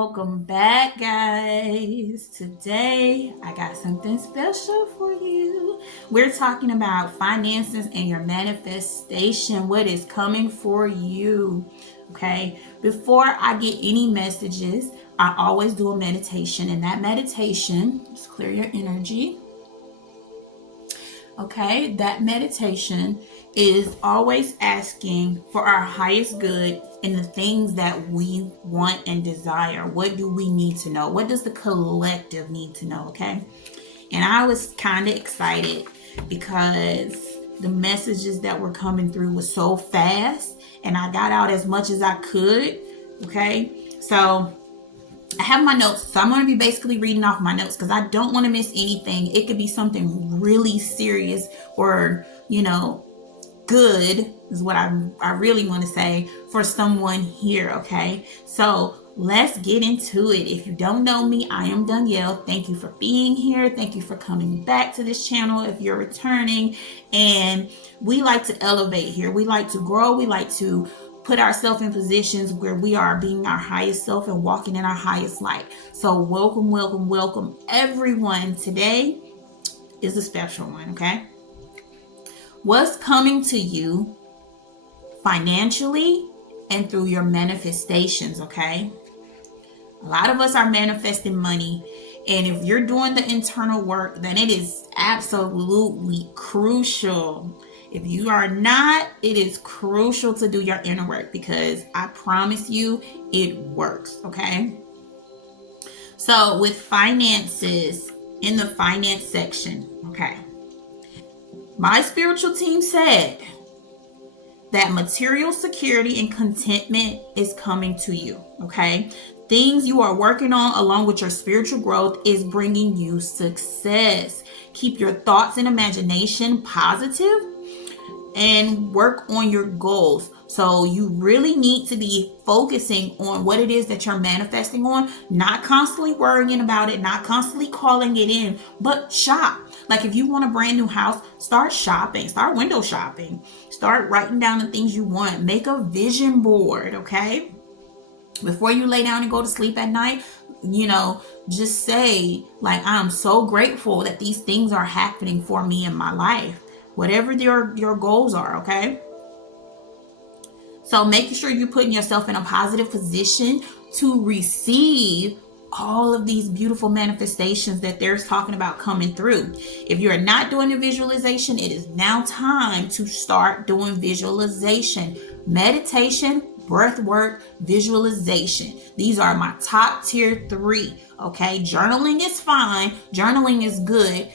welcome back, guys. Today I got something special for you. We're talking about finances and your manifestation, what is coming for you. Okay, before I get any messages, I always do a meditation, and that meditation, just clear your energy. Okay, that meditation is always asking for our highest good in the things that we want and desire. What do we need to know? What does the collective need to know? Okay, and I was kind of excited because the messages that were coming through was so fast, and I got out as much as I could. Okay, so I have my notes, so I'm going to be basically reading off my notes because I don't want to miss anything. It could be something really serious or, good is what I really want to say for someone here, okay? So let's get into it. If you don't know me, I am Danielle. Thank you for being here. Thank you for coming back to this channel if you're returning. And we like to elevate here. We like to grow. We like to put ourselves in positions where we are being our highest self and walking in our highest light. So welcome, welcome, welcome, everyone. Today is a special one, okay? What's coming to you financially and through your manifestations, okay? A lot of us are manifesting money, and if you're doing the internal work, then it is absolutely crucial. If you are not, it is crucial to do your inner work because I promise you it works, okay? So with finances, in the finance section, okay, my spiritual team said that material security and contentment is coming to you, okay? Things you are working on along with your spiritual growth is bringing you success. Keep your thoughts and imagination positive and work on your goals. So you really need to be focusing on what it is that you're manifesting on, not constantly worrying about it, not constantly calling it in, but shop. Like if you want a brand new house, start shopping, start window shopping, start writing down the things you want, make a vision board, okay? Before you lay down and go to sleep at night, just say like, I'm so grateful that these things are happening for me in my life. Whatever your goals are, okay? So making sure you're putting yourself in a positive position to receive all of these beautiful manifestations that they're talking about coming through. If you're not doing a visualization, it is now time to start doing visualization, meditation, breath work, visualization. These are my top tier 3. Okay, journaling is fine. Journaling is good.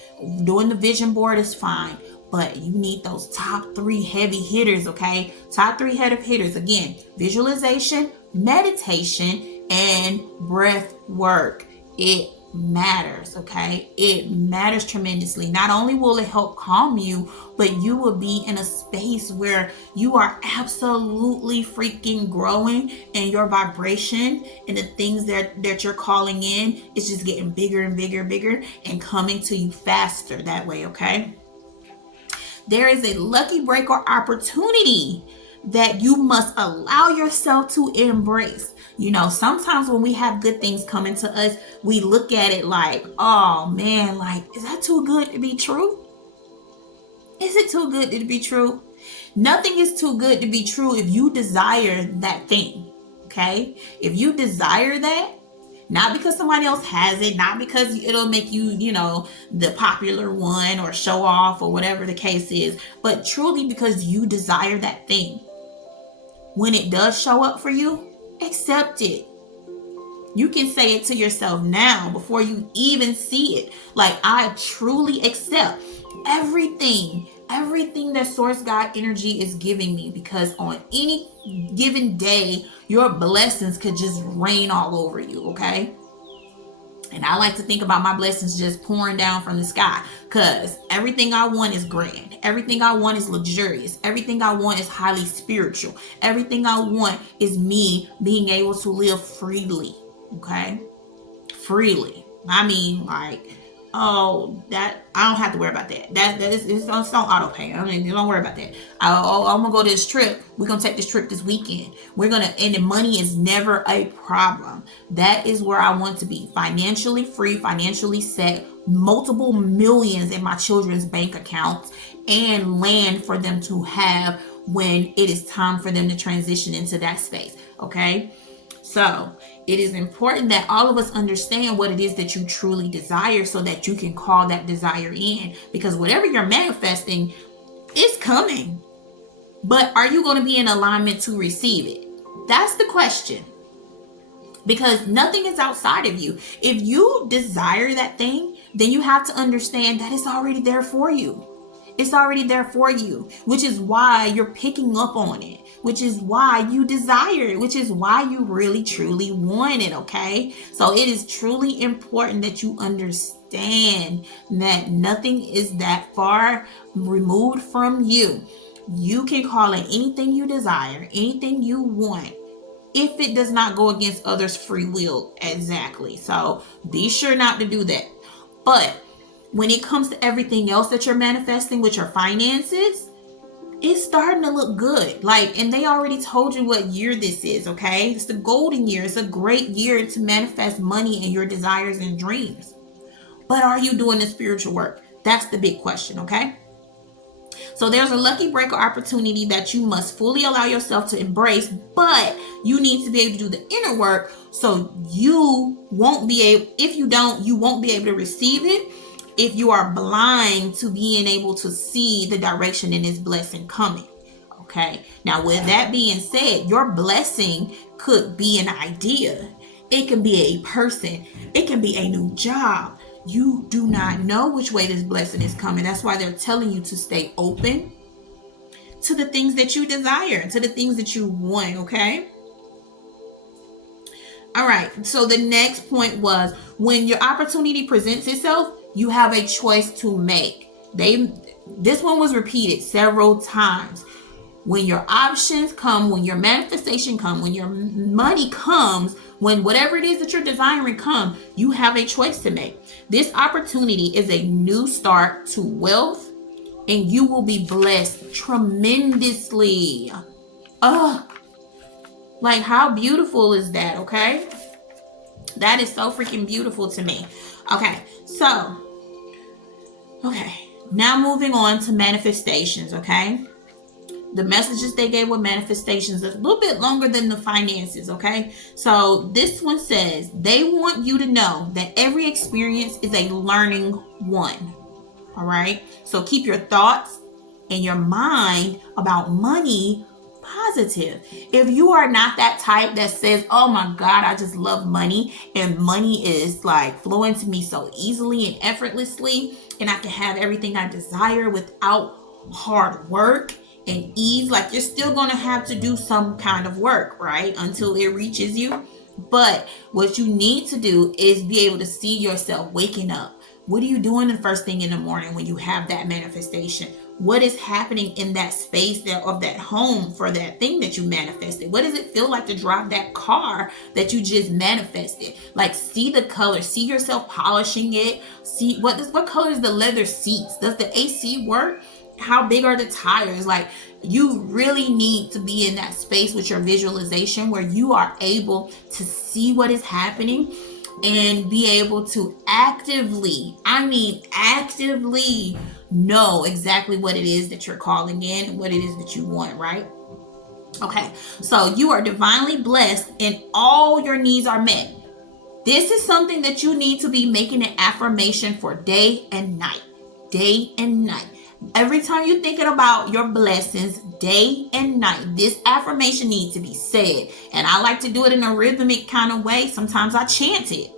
Doing the vision board is fine. But you need those top 3 heavy hitters, okay? Top 3 heavy hitters. Again, visualization, meditation, and breath work. It matters, okay? It matters tremendously. Not only will it help calm you, but you will be in a space where you are absolutely freaking growing, and your vibration and the things that you're calling in is just getting bigger and bigger and bigger and coming to you faster that way, okay? There is a lucky break or opportunity that you must allow yourself to embrace. Sometimes when we have good things coming to us, we look at it like, oh man, like, is that too good to be true? Is it too good to be true? Nothing is too good to be true if you desire that thing, okay? If you desire that, not because somebody else has it, not because it'll make you, the popular one or show off or whatever the case is, but truly because you desire that thing. When it does show up for you, accept it. You can say it to yourself now before you even see it. Like, I truly accept everything that source God energy is giving me, because on any given day, your blessings could just rain all over you, okay? And I like to think about my blessings just pouring down from the sky, because everything I want is grand. Everything I want is luxurious. Everything I want is highly spiritual. Everything I want is me being able to live freely, okay? Freely. I mean, like, Oh, that I don't have to worry about that. That is it's on auto pay. I mean, don't worry about that. I'm gonna go to this trip. We're gonna take this trip this weekend. We're gonna, and the money is never a problem. That is where I want to be, financially free, financially set, multiple millions in my children's bank accounts, and land for them to have when it is time for them to transition into that space. Okay. So it is important that all of us understand what it is that you truly desire so that you can call that desire in. Because whatever you're manifesting is coming. But are you going to be in alignment to receive it? That's the question. Because nothing is outside of you. If you desire that thing, then you have to understand that it's already there for you. It's already there for you, which is why you're picking up on it, which is why you desire it, which is why you really truly want it, okay? So it is truly important that you understand that nothing is that far removed from you. You can call it anything you desire, anything you want, if it does not go against others' free will. Exactly. So be sure not to do that. But when it comes to everything else that you're manifesting with your finances, it's starting to look good. Like, and they already told you what year this is, okay? It's the golden year. It's a great year to manifest money and your desires and dreams. But are you doing the spiritual work? That's the big question, okay? So there's a lucky breaker opportunity that you must fully allow yourself to embrace, but you need to be able to do the inner work so you won't be able, if you don't, you won't be able to receive it if you are blind to being able to see the direction in this blessing coming. Okay. Now, with that being said, your blessing could be an idea. It can be a person. It can be a new job. You do not know which way this blessing is coming. That's why they're telling you to stay open to the things that you desire, to the things that you want. Okay. All right. So the next point was, when your opportunity presents itself, you have a choice to make. This one was repeated several times. When your options come, when your manifestation comes, when your money comes, when whatever it is that you're desiring come, you have a choice to make. This opportunity is a new start to wealth, and you will be blessed tremendously. Like, how beautiful is that? Okay, that is so freaking beautiful to me. Okay, so now moving on to manifestations. Okay, the messages they gave with manifestations is a little bit longer than the finances. Okay, so this one says they want you to know that every experience is a learning one. All right, so keep your thoughts and your mind about money positive. If you are not that type that says, oh my God, I just love money, and money is like flowing to me so easily and effortlessly, and I can have everything I desire without hard work and ease, like, you're still going to have to do some kind of work, right, until it reaches you. But what you need to do is be able to see yourself waking up. What are you doing the first thing in the morning when you have that manifestation? What is happening in that space of that home for that thing that you manifested? What does it feel like to drive that car that you just manifested? Like, see the color, see yourself polishing it. See what color is the leather seats? Does the AC work? How big are the tires? Like, you really need to be in that space with your visualization where you are able to see what is happening and be able to actively know exactly what it is that you're calling in and what it is that you want, right? Okay, so you are divinely blessed and all your needs are met. This is something that you need to be making an affirmation for day and night. Day and night. Every time you're thinking about your blessings, day and night, this affirmation needs to be said. And I like to do it in a rhythmic kind of way. Sometimes I chant it.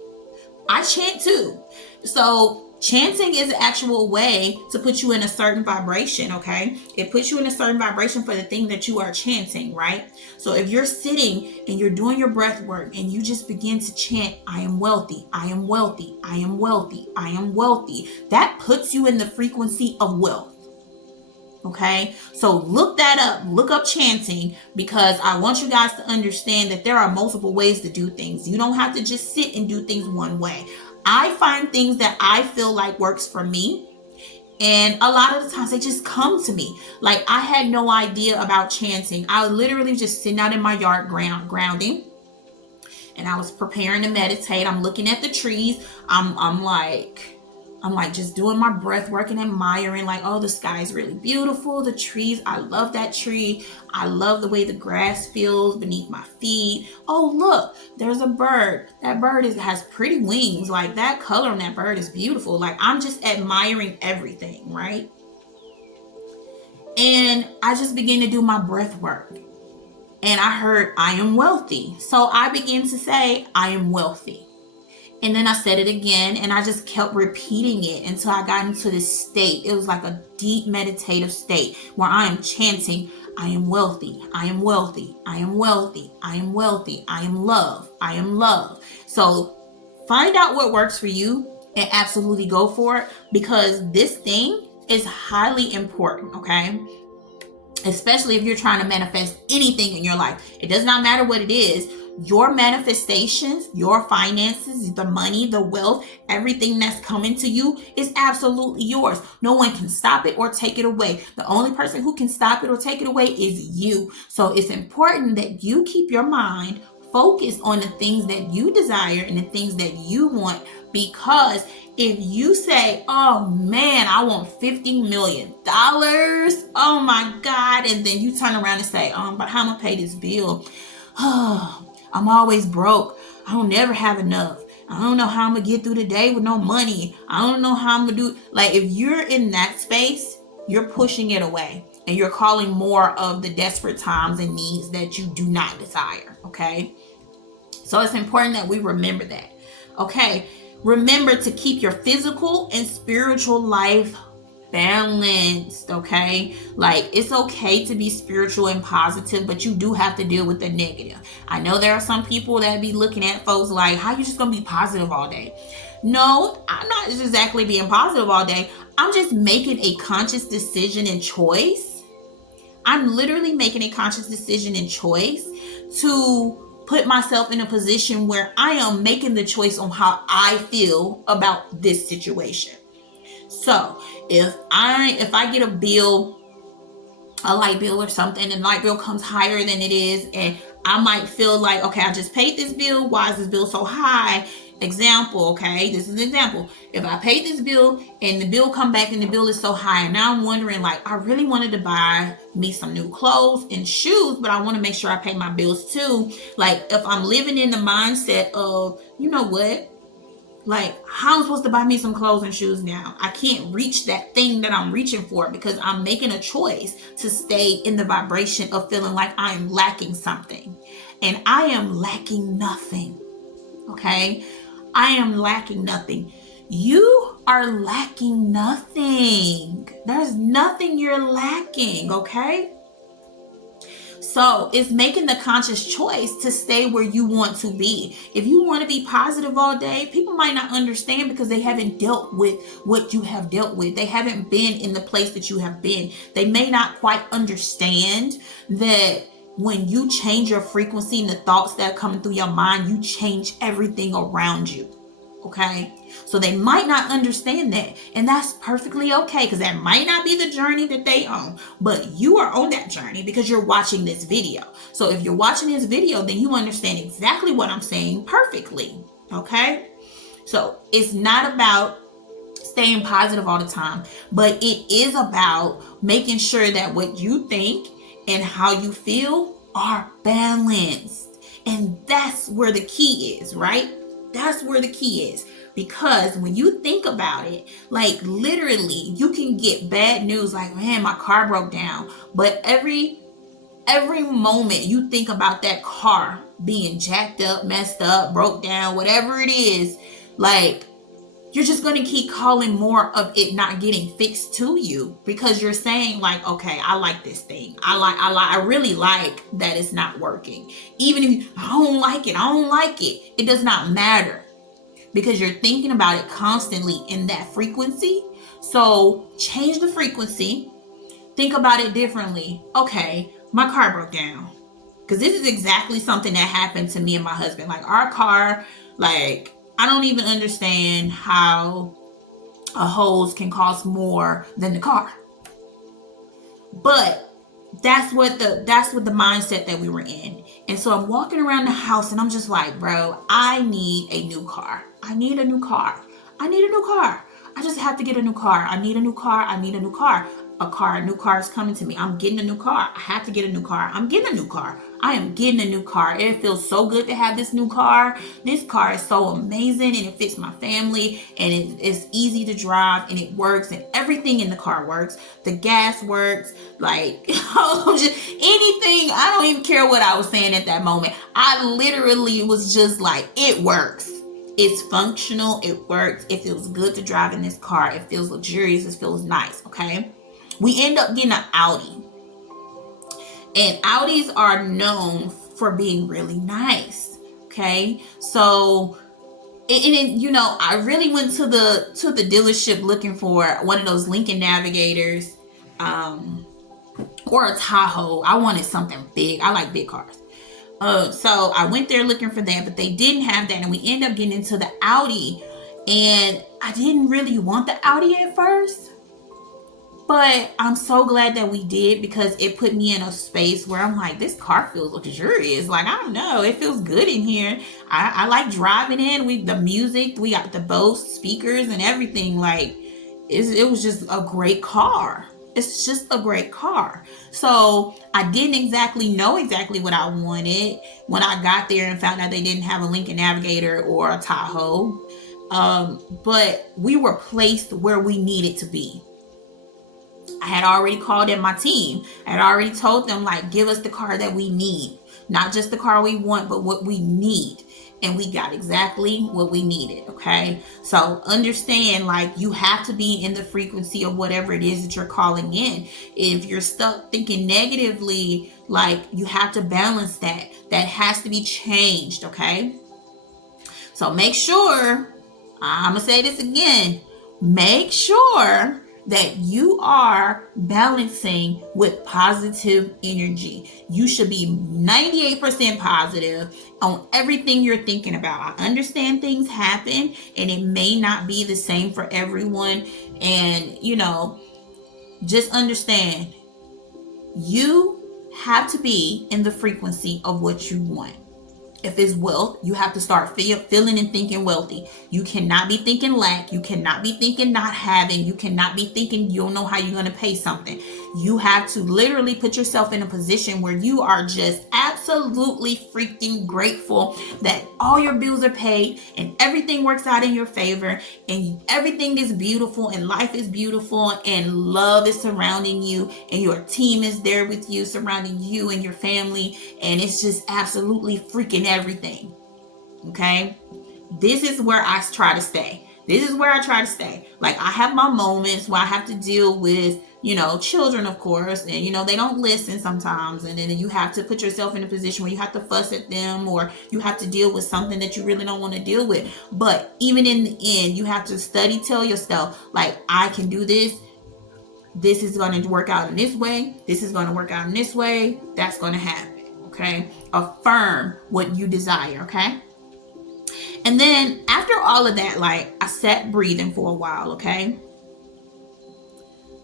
I chant too. So chanting is an actual way to put you in a certain vibration, okay? It puts you in a certain vibration for the thing that you are chanting, right? So if you're sitting and you're doing your breath work and you just begin to chant, I am wealthy, I am wealthy, I am wealthy, I am wealthy, that puts you in the frequency of wealth. Okay, so look that up. Look up chanting, because I want you guys to understand that there are multiple ways to do things. You don't have to just sit and do things one way. I find things that I feel like works for me, and a lot of the times they just come to me. Like, I had no idea about chanting. I was literally just sitting out in my yard grounding, and I was preparing to meditate. I'm looking at the trees. I'm like just doing my breath work and admiring, like, oh, the sky is really beautiful. The trees, I love that tree. I love the way the grass feels beneath my feet. Oh, look, there's a bird. That bird has pretty wings. Like, that color on that bird is beautiful. Like, I'm just admiring everything, right? And I just began to do my breath work. And I heard, I am wealthy. So I began to say, I am wealthy. And then I said it again, and I just kept repeating it until I got into this state. It was like a deep meditative state where I am chanting, I am wealthy, I am wealthy, I am wealthy, I am wealthy, I am love, I am love. So find out what works for you and absolutely go for it, because this thing is highly important, okay? Especially if you're trying to manifest anything in your life. It does not matter what it is. Your manifestations, your finances, the money, the wealth, everything that's coming to you is absolutely yours. No one can stop it or take it away. The only person who can stop it or take it away is you. So it's important that you keep your mind focused on the things that you desire and the things that you want, because if you say, oh man, I want $50 million, oh my God, and then you turn around and say, but how am I gonna pay this bill? I'm always broke. I don't never have enough. I don't know how I'm gonna get through the day with no money. I don't know how I'm gonna do. Like, if you're in that space, you're pushing it away and you're calling more of the desperate times and needs that you do not desire. Okay. So it's important that we remember that. Okay. Remember to keep your physical and spiritual life balanced, okay? Like, it's okay to be spiritual and positive, but you do have to deal with the negative. I know there are some people that be looking at folks like, how you just gonna be positive all day? No, I'm not exactly being positive all day. I'm just making a conscious decision and choice. I'm literally making a conscious decision and choice to put myself in a position where I am making the choice on how I feel about this situation. So if I get a bill, a light bill or something, and the light bill comes higher than it is, and I might feel like, okay, I just paid this bill. Why is this bill so high? Example, okay, this is an example. If I paid this bill and the bill come back and the bill is so high, and now I'm wondering, like, I really wanted to buy me some new clothes and shoes, but I want to make sure I pay my bills too. Like, if I'm living in the mindset of, you know what, like, how am I supposed to buy me some clothes and shoes now? I can't reach that thing that I'm reaching for because I'm making a choice to stay in the vibration of feeling like I am lacking something. And I am lacking nothing. Okay? I am lacking nothing. You are lacking nothing. There's nothing you're lacking, okay? So it's making the conscious choice to stay where you want to be. If you want to be positive all day, people might not understand because they haven't dealt with what you have dealt with. They haven't been in the place that you have been. They may not quite understand that when you change your frequency and the thoughts that are coming through your mind, you change everything around you. Okay, so they might not understand that, and that's perfectly okay, because that might not be the journey that they own, but you are on that journey because you're watching this video. So if you're watching this video, then you understand exactly what I'm saying perfectly. Okay, so it's not about staying positive all the time, but it is about making sure that what you think and how you feel are balanced, and that's where the key is, right? That's where the key is, because when you think about it, like, literally you can get bad news like, man, my car broke down, but every moment you think about that car being jacked up, messed up, broke down, whatever it is, like, you're just going to keep calling more of it not getting fixed to you, because you're saying, like, okay, I like this thing. I really like that it's not working. Even if I don't like it, it does not matter, because you're thinking about it constantly in that frequency. So change the frequency, think about it differently. Okay, my car broke down. Because this is exactly something that happened to me and my husband. Like, our car, like, I don't even understand how a hose can cost more than the car. But that's what the mindset that we were in. And so I'm walking around the house and I'm just like, bro, I need a new car. I need a new car. I need a new car. I just have to get a new car. I need a new car. I need a new car. A new car is coming to me. I'm getting a new car. I have to get a new car. I'm getting a new car. I am getting a new car. It feels so good to have this new car. This car is so amazing and it fits my family and it's easy to drive and it works and everything in the car works. The gas works, like anything. I don't even care what I was saying at that moment. I literally was just like, it works. It's functional. It works. It feels good to drive in this car. It feels luxurious. It feels nice. Okay. We end up getting an Audi. And Audis are known for being really nice. Okay. So, I really went to the dealership looking for one of those Lincoln Navigators, or a Tahoe. I wanted something big. I like big cars. So I went there looking for that, but they didn't have that, and we ended up getting into the Audi. And I didn't really want the Audi at first, but I'm so glad that we did, because it put me in a space where I'm like, this car feels luxurious. Like, I don't know, it feels good in here. I like driving in. The music, we got the Bose speakers and everything. Like, it was just a great car. It's just a great car. So I didn't exactly know exactly what I wanted when I got there and found out they didn't have a Lincoln Navigator or a Tahoe. But we were placed where we needed to be. I had already called in my team. I had already told them, like, give us the car that we need. Not just the car we want, but what we need. And we got exactly what we needed, okay? So understand, like, you have to be in the frequency of whatever it is that you're calling in. If you're stuck thinking negatively, like, you have to balance that. That has to be changed, okay? So make sure, I'm going to say this again, make sure that you are balancing with positive energy. You should be 98% positive on everything you're thinking about. I understand things happen and it may not be the same for everyone. And, just understand, you have to be in the frequency of what you want. If it's wealth, you have to start feeling and thinking wealthy. You cannot be thinking lack. You cannot be thinking not having. You cannot be thinking you don't know how you're going to pay something. You have to literally put yourself in a position where you are just absolutely freaking grateful that all your bills are paid and everything works out in your favor and everything is beautiful and life is beautiful and love is surrounding you and your team is there with you, surrounding you and your family, and it's just absolutely freaking everything. Okay, this is where I try to stay. Like, I have my moments where I have to deal with children, of course, and they don't listen sometimes, and then you have to put yourself in a position where you have to fuss at them, or you have to deal with something that you really don't want to deal with. But even in the end, you have to tell yourself, like, I can do this. This is going to work out in this way. This is going to work out in this way. That's going to happen. Okay, affirm what you desire. Okay, and then after all of that, like, I sat breathing for a while. Okay,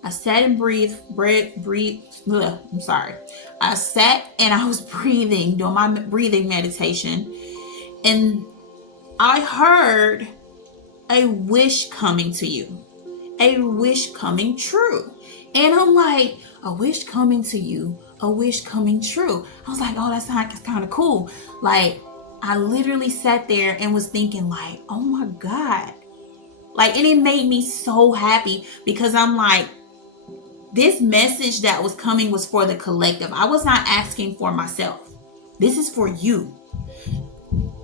I sat and breathe. I'm sorry. I sat and I was breathing, doing my breathing meditation, and I heard a wish coming to you, a wish coming true, and I'm like, a wish coming to you. A wish coming true. I was like, oh, that sounds kind of cool. Like, I literally sat there and was thinking, like, oh my God. Like, and it made me so happy, because I'm like, this message that was coming was for the collective. I was not asking for myself. This is for you.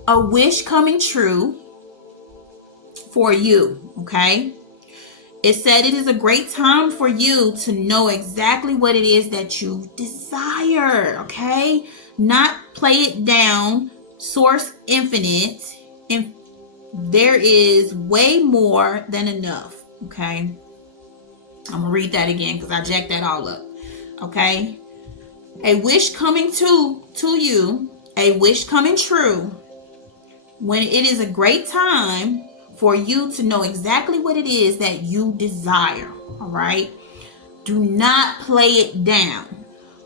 A wish coming true for you, okay? It said it is a great time for you to know exactly what it is that you desire, okay? Not play it down. Source infinite, and there is way more than enough, okay? I'm going to read that again because I jacked that all up. Okay? A wish coming to you, a wish coming true, when it is a great time for you to know exactly what it is that you desire. All right? Do not play it down.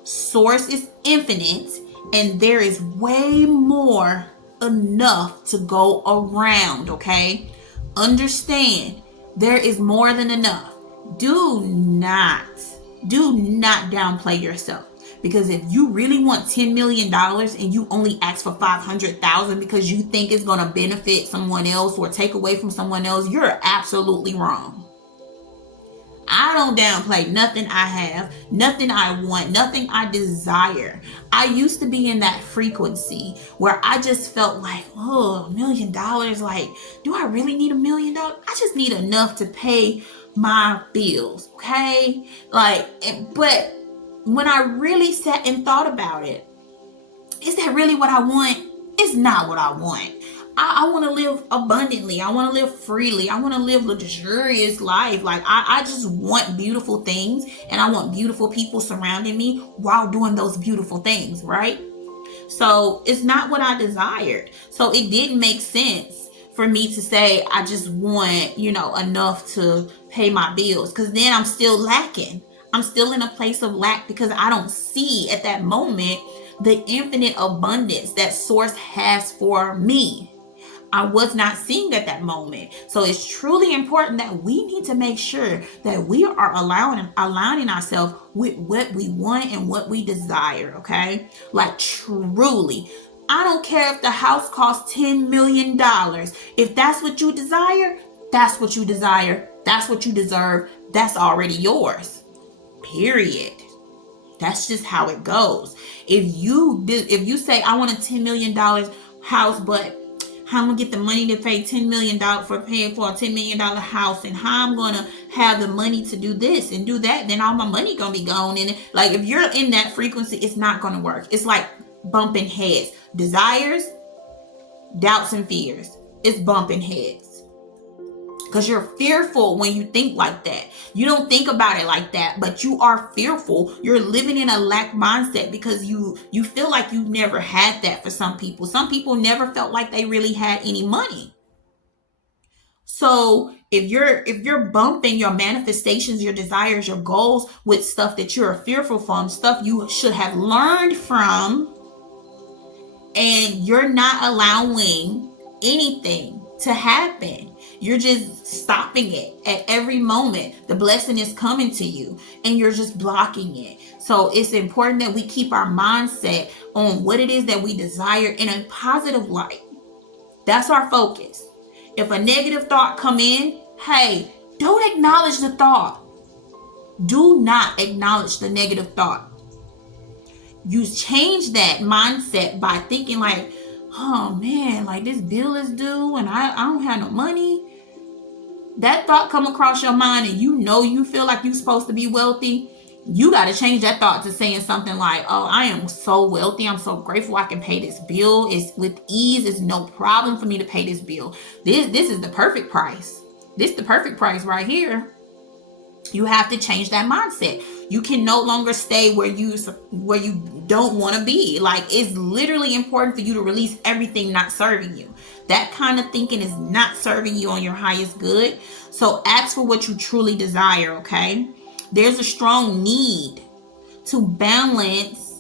Source is infinite, and there is way more enough to go around, okay? Understand, there is more than enough. Do not, do not downplay yourself. Because if you really want $10 million and you only ask for 500,000 because you think it's going to benefit someone else or take away from someone else, you're absolutely wrong. I don't downplay nothing I have, nothing I want, nothing I desire. I used to be in that frequency where I just felt like, oh, $1 million. Like, do I really need $1 million? I just need enough to pay my bills, okay? Like, but when I really sat and thought about it, is that really what I want? It's not what I want. I want to live abundantly. I want to live freely. I want to live luxurious life. Like I just want beautiful things, and I want beautiful people surrounding me while doing those beautiful things, right? So it's not what I desired. So it didn't make sense for me to say I just want, enough to pay my bills, because then I'm still lacking. I'm still in a place of lack because I don't see at that moment the infinite abundance that source has for me. I was not seeing at that moment. So it's truly important that we need to make sure that we are aligning ourselves with what we want and what we desire, okay? Like truly. I don't care if the house costs $10 million. If that's what you desire, that's what you desire. That's what you deserve. That's already yours. Period. That's just how it goes. If you say I want a $10 million house, but how I'm gonna get the money to pay $10 million for paying for a $10 million house, and how I'm gonna have the money to do this and do that, then all my money gonna be gone. And like, if you're in that frequency, it's not gonna work. It's like bumping heads. Desires, doubts, and fears. It's bumping heads. Because you're fearful when you think like that. You don't think about it like that, but you are fearful. You're living in a lack mindset because you feel like you've never had that. For some people, never felt like they really had any money. So if you're bumping your manifestations, your desires, your goals with stuff that you're fearful from, stuff you should have learned from, and you're not allowing anything to happen, you're just stopping it at every moment. The blessing is coming to you and you're just blocking it. So it's important that we keep our mindset on what it is that we desire in a positive light. That's our focus. If a negative thought come in, hey, don't acknowledge the thought. Do not acknowledge the negative thought. You change that mindset by thinking like, oh man, like this bill is due and I don't have no money. That thought come across your mind and you feel like you're supposed to be wealthy. You got to change that thought to saying something like, oh, I am so wealthy. I'm so grateful I can pay this bill. It's with ease. It's no problem for me to pay this bill. This is the perfect price. This is the perfect price right here. You have to change that mindset. You can no longer stay where you don't want to be. Like, it's literally important for you to release everything not serving you. That kind of thinking is not serving you on your highest good. So ask for what you truly desire, okay? There's a strong need to balance,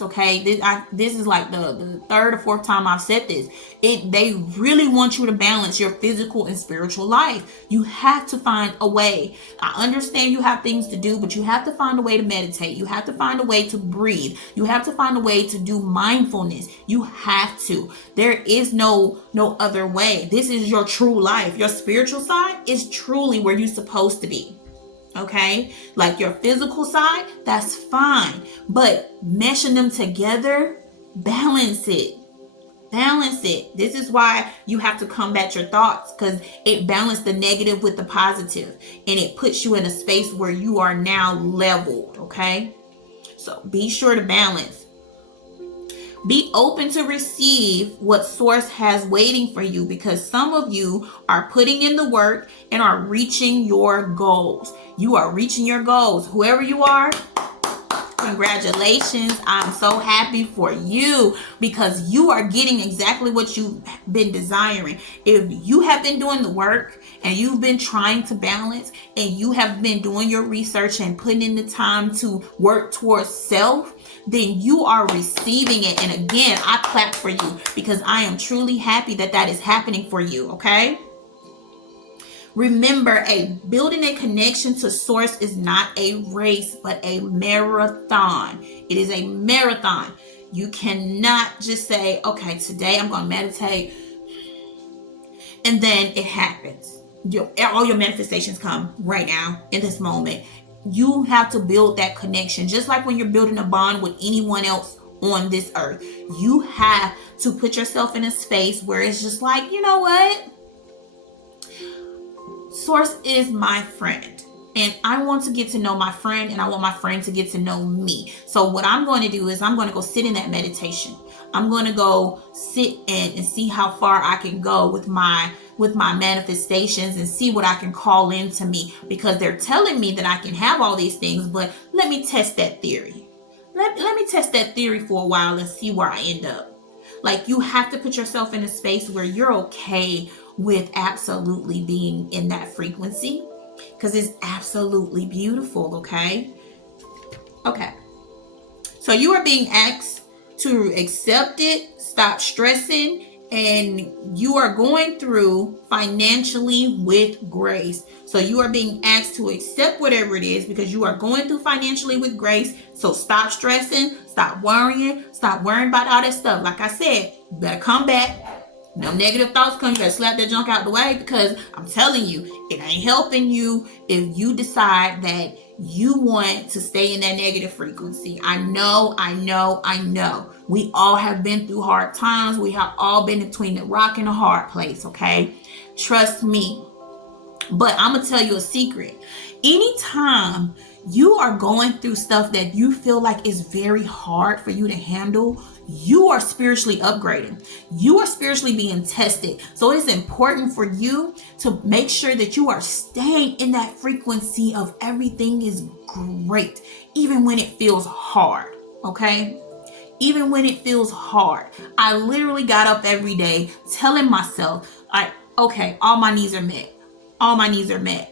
okay? This is like the third or fourth time I've said this. They really want you to balance your physical and spiritual life. You have to find a way. I understand you have things to do, but you have to find a way to meditate. You have to find a way to breathe. You have to find a way to do mindfulness. You have to. There is no other way. This is your true life. Your spiritual side is truly where you're supposed to be. Okay, like your physical side, that's fine, but meshing them together, balance it. This is why you have to combat your thoughts, because it balances the negative with the positive, and it puts you in a space where you are now leveled. Okay, so be sure to balance. Be open to receive what source has waiting for you, because some of you are putting in the work and are reaching your goals. You are reaching your goals. Whoever you are, congratulations. I'm so happy for you, because you are getting exactly what you've been desiring. If you have been doing the work and you've been trying to balance, and you have been doing your research and putting in the time to work towards self, then you are receiving it. And again, I clap for you, because I am truly happy that that is happening for you, okay? Remember, building a connection to source is not a race, but a marathon. It is a marathon. You cannot just say, okay, today I'm going to meditate, and then it happens. All your manifestations come right now in this moment. You have to build that connection, just like when you're building a bond with anyone else on this earth. You have to put yourself in a space where it's just like, you know what? Source is my friend, and I want to get to know my friend, and I want my friend to get to know me. So what I'm going to do is I'm going to go sit in that meditation. I'm going to go sit in and see how far I can go with my manifestations, and see what I can call into me, because they're telling me that I can have all these things, but let me test that theory. Let me test that theory for a while and see where I end up. Like, you have to put yourself in a space where you're okay with absolutely being in that frequency, because it's absolutely beautiful, okay? Okay. So you are being asked to accept it, stop stressing, and you are going through financially with grace. So you are being asked to accept whatever it is, because you are going through financially with grace. So stop stressing, stop worrying about all that stuff. Like I said, you better come back. No negative thoughts come, you better slap that junk out the way, because I'm telling you, it ain't helping you if you decide that you want to stay in that negative frequency. I know. We all have been through hard times. We have all been between the rock and a hard place, okay? Trust me. But I'm going to tell you a secret. Anytime you are going through stuff that you feel like is very hard for you to handle, you are spiritually upgrading. You are spiritually being tested. So it's important for you to make sure that you are staying in that frequency of everything is great, even when it feels hard, okay? Even when it feels hard. I literally got up every day telling myself, okay, all my needs are met. All my needs are met.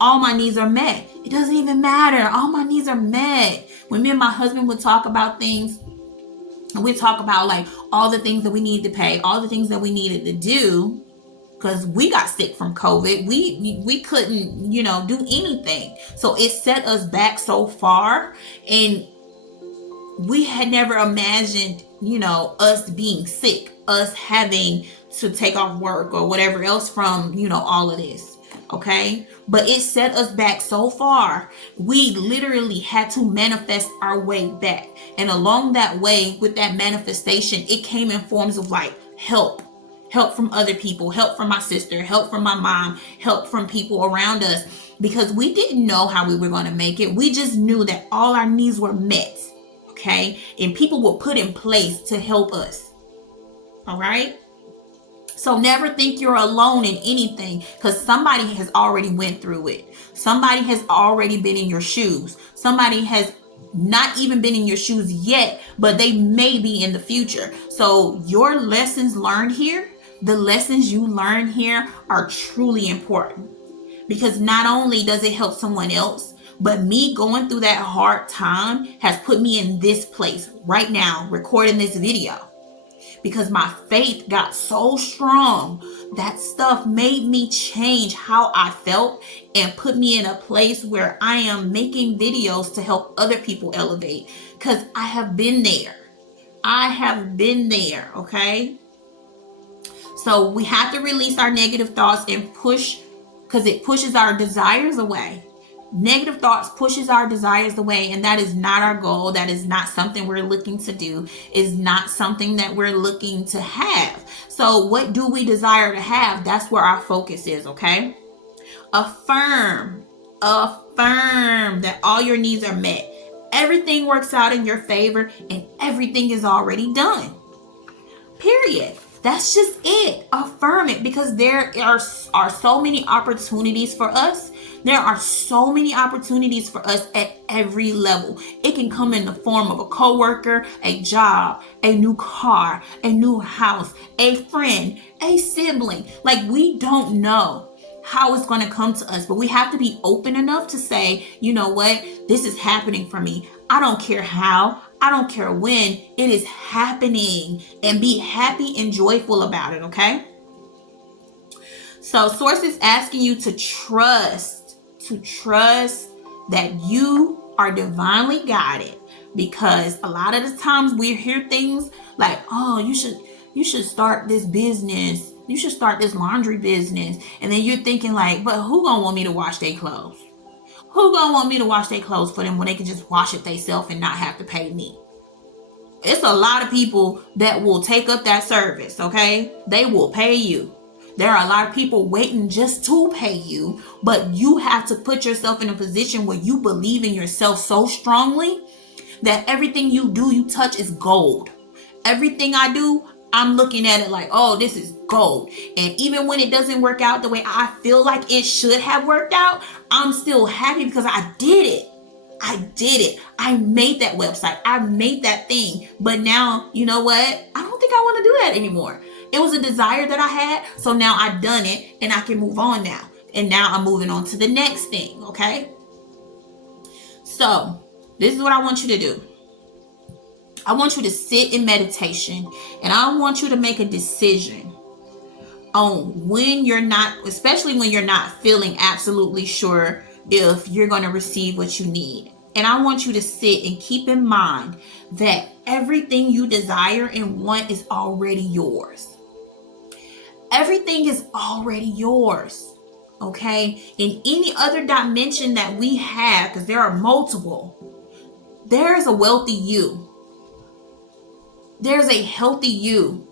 All my needs are met. It doesn't even matter. All my needs are met. When me and my husband would talk about things, and we talk about like all the things that we needed to pay, all the things that we needed to do, because we got sick from COVID. We couldn't, do anything. So it set us back so far, and we had never imagined, us being sick, us having to take off work or whatever else from, all of this. Okay. But it set us back so far. We literally had to manifest our way back. And along that way, with that manifestation, it came in forms of like help from other people, help from my sister, help from my mom, help from people around us, because we didn't know how we were going to make it. We just knew that all our needs were met. Okay. And people were put in place to help us. All right. So never think you're alone in anything, because somebody has already went through it. Somebody has already been in your shoes. Somebody has not even been in your shoes yet, but they may be in the future. So your lessons learned here, the lessons you learn here are truly important, because not only does it help someone else, but me going through that hard time has put me in this place right now, recording this video. Because my faith got so strong, that stuff made me change how I felt and put me in a place where I am making videos to help other people elevate. Because I have been there. Okay? So we have to release our negative thoughts and push, because it pushes our desires away. Negative thoughts pushes our desires away, and that is not our goal. That is not something we're looking to do. Is not something that we're looking to have. So what do we desire to have? That's where our focus is, okay? Affirm that all your needs are met. everything works out in your favor and everything is already done. Period. That's just it. Affirm it, because there are so many opportunities for us. There are so many opportunities for us at every level. It can come in the form of a coworker, a job, a new car, a new house, a friend, a sibling. Like, we don't know how it's going to come to us, but we have to be open enough to say, you know what, this is happening for me. I don't care how, I don't care when, it is happening, and be happy and joyful about it. Okay, so source is asking you to trust that you are divinely guided, because a lot of the times we hear things like, oh, you should start this business, you should start this laundry business, and then you're thinking like, but who gonna want me to wash their clothes? Who gonna want me to wash their clothes for them when they can just wash it themselves and not have to pay me? It's a lot of people that will take up that service. Okay, they will pay you. There are a lot of people waiting just to pay you, but you have to put yourself in a position where you believe in yourself so strongly that everything you do, you touch, is gold. Everything I do, I'm looking at it like, oh, this is gold. And even when it doesn't work out the way I feel like it should have worked out, I'm still happy because I did it. I did it. I made that website. I made that thing. But now, you know what? I don't think I want to do that anymore. It was a desire that I had. So now I've done it and I can move on now. And now I'm moving on to the next thing. Okay. So this is what I want you to do. I want you to sit in meditation, and I want you to make a decision on when you're not, especially when you're not feeling absolutely sure if you're going to receive what you need. And I want you to sit and keep in mind that everything you desire and want is already yours. Everything is already yours. Okay? In any other dimension that we have, because there are multiple, there's a wealthy you. There's a healthy you.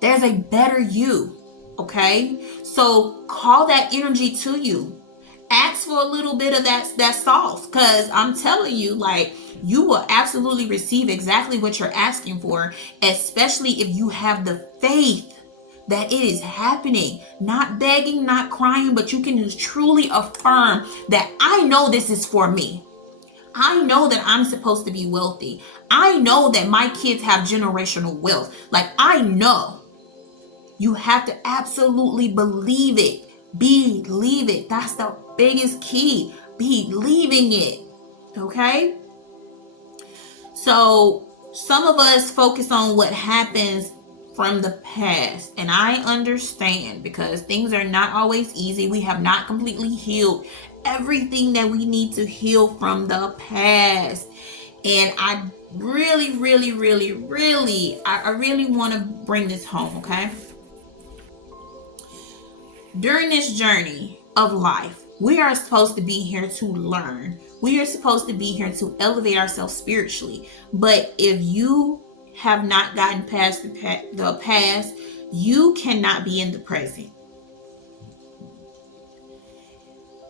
There's a better you. Okay? So call that energy to you. Ask for a little bit of that sauce, because I'm telling you, like, you will absolutely receive exactly what you're asking for, especially if you have the faith that it is happening. Not begging, not crying, but you can just truly affirm that I know this is for me. I know that I'm supposed to be wealthy. I know that my kids have generational wealth. Like, I know. You have to absolutely believe it. Believe it. That's the biggest key. Believing it. Okay? So some of us focus on what happens from the past. And I understand, because things are not always easy. We have not completely healed everything that we need to heal from the past. And I really want to bring this home, okay? During this journey of life, we are supposed to be here to learn. We are supposed to be here to elevate ourselves spiritually. But if you have not gotten past the past, you cannot be in the present.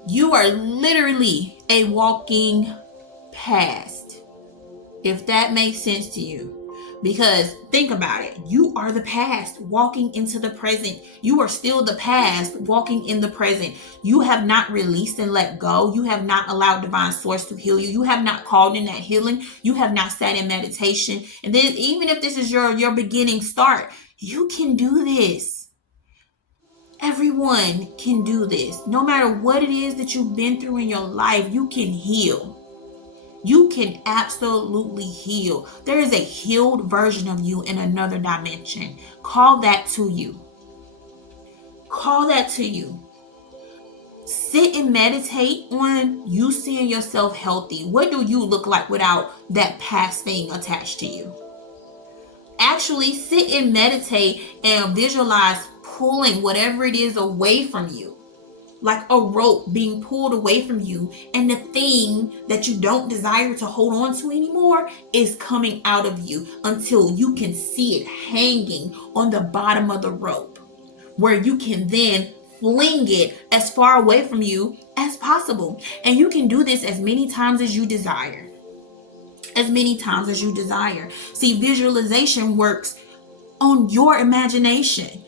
You are literally a walking past, if that makes sense to you. Because think about it. You are the past walking into the present. You are still the past walking in the present. You have not released and let go. You have not allowed divine source to heal you. You have not called in that healing. You have not sat in meditation. And then even if this is your beginning start, you can do this. Everyone can do this. No matter what it is that you've been through in your life, you can heal. You can absolutely heal. There is a healed version of you in another dimension. Call that to you. Call that to you. Sit and meditate on you seeing yourself healthy. What do you look like without that past thing attached to you? Actually sit and meditate and visualize pulling whatever it is away from you. Like a rope being pulled away from you, and the thing that you don't desire to hold on to anymore is coming out of you until you can see it hanging on the bottom of the rope, where you can then fling it as far away from you as possible. And you can do this as many times as you desire. as many times as you desire. See, visualization works on your imagination.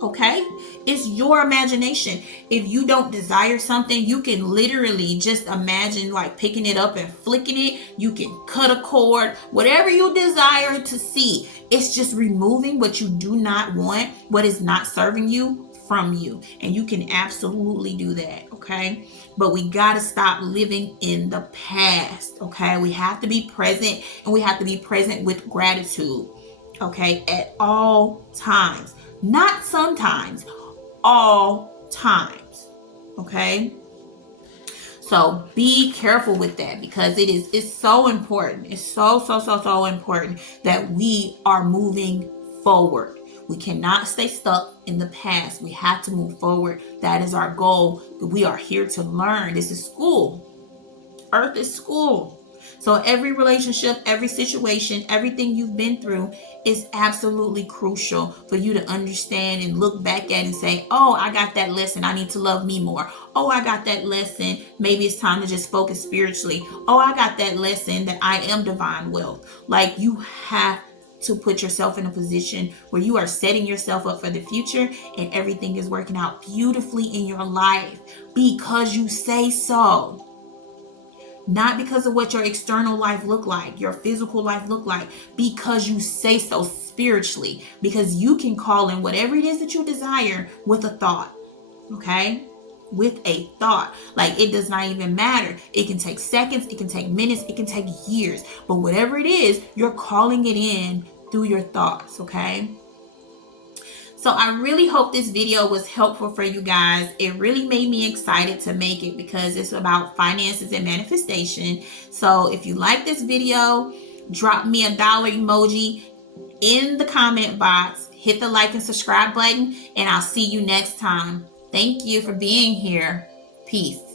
Okay? It's your imagination. If you don't desire something, you can literally just imagine like picking it up and flicking it. You can cut a cord, whatever you desire to see. It's just removing what you do not want, what is not serving you from you. And you can absolutely do that. Okay? But we got to stop living in the past. Okay? We have to be present, and we have to be present with gratitude. Okay? At all times. Not sometimes, all times. Okay? So be careful with that, because it's so important. It's so important that we are moving forward. We cannot stay stuck in the past. We have to move forward. That is our goal. We are here to learn. This is school. Earth is school. So every relationship, every situation, everything you've been through is absolutely crucial for you to understand and look back at and say, oh, I got that lesson. I need to love me more. Oh, I got that lesson. Maybe it's time to just focus spiritually. Oh, I got that lesson that I am divine wealth. Like, you have to put yourself in a position where you are setting yourself up for the future, and everything is working out beautifully in your life because you say so. Not because of what your external life look like, your physical life look like, because you say so spiritually. Because you can call in whatever it is that you desire with a thought. Okay? With a thought. Like, it does not even matter. It can take seconds, it can take minutes, it can take years. But whatever it is, you're calling it in through your thoughts. Okay? So I really hope this video was helpful for you guys. It really made me excited to make it, because it's about finances and manifestation. So if you like this video, drop me a dollar emoji in the comment box. Hit the like and subscribe button, and I'll see you next time. Thank you for being here. Peace.